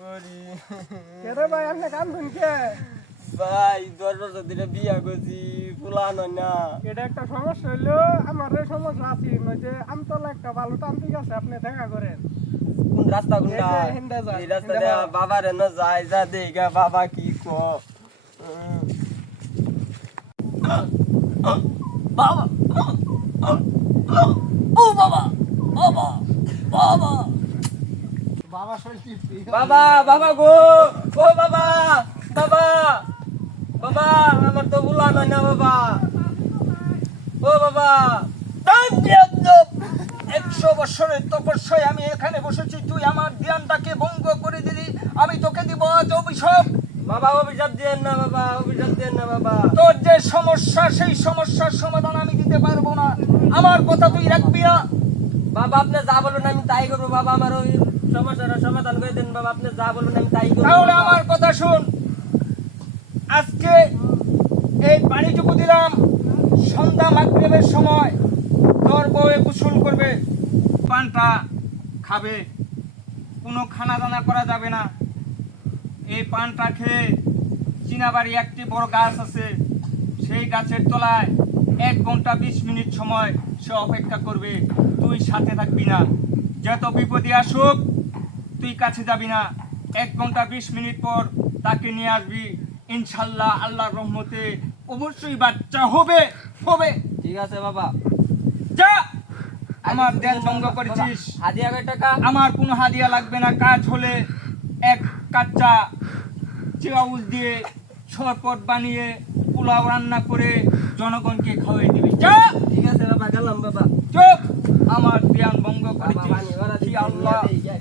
করি কেরে ভাই আপনি কান্দুন কে? ভাই 10 বছর ধরে বিয়া করছি ফুলানো না। এটা একটা সমস্যা হইলো, আমার এই সমস্যা আছে নয় যে আমতলা একটা ভালো তান্ত্রিক আছে, আপনি দেখা করেন। কোন রাস্তা কোনটা? এই যে হিন্দা যায়, এই রাস্তা হিন্দা দিয়ে হয়। বাবা রে না যায় যা দেখা বাবা কি কো। বাবা ও বাবা বাবা বাবা বাবা শৈলী বাবা বাবা গো ও বাবা বাবা বাবা আমার তো ভুলা নয় না বাবা ও বাবা 100 বছরের তপস্যায় আমি এখানে বসেছি, তুই আমার ধ্যানটাকে ভঙ্গ করে দিলি। আমি তোকে দিব আজ অভিশাপ। বাবা অভিশাপ দিয়েন না বাবা, অভিশাপ দিয়েন না বাবা। তোর যে সমস্যা, সেই সমস্যার সমাধান আমি দিতে পারবো না। আমার কথা তুই রাখবি না। বাবা আপনি যা বলবেন আমি তাই করবো বাবা, আমার ওই সমস্যাটা সমাধান করে দেন বাবা, আপনি যা বলবেন আমি তাই করবো। তাহলে বাবা। আমার কথা শুন। আজকে এই পানিটুকু দিলাম, সন্ধ্যা মাগরিবের সময় তোর বউয়ে গোসল করবে, পানটা খাবে, কোনো খানা দানা করা যাবে না। এই পানটা খেয়ে চীনাবাড়ি একটি বড় গাছ আছে, সেই গাছের তলায় 1 ঘন্টা 20 মিনিট সময় সে অপেক্ষা করবে। তুই সাথে থাকবি না, যত বিপদে আসুক তুই কাছে যাবি না। 1 ঘন্টা 20 মিনিট পর তাকে নিয়ে আসবি। ইনশাল্লাহ আল্লাহর রহমতে অবশ্যই বাচ্চা হবে হবে। ঠিক আছে বাবা। যা, আমার ধ্যান ভঙ্গ করেছিস। হাদিয়া কয় টাকা? আমার কোনো হাদিয়া লাগবে না। কাজ হলে 1 কাচ্চা চাউল দিয়ে শরবত বানিয়ে পোলাও রান্না করে জনগণকে খাওয়াই দিবি। যা। ঠিক আছে বাবা, গেলাম বাবা। চুপ, আমার ধ্যান ভঙ্গ বাবা করেছিস। বানি ওরা কি আল্লাহ। দিচ্ছে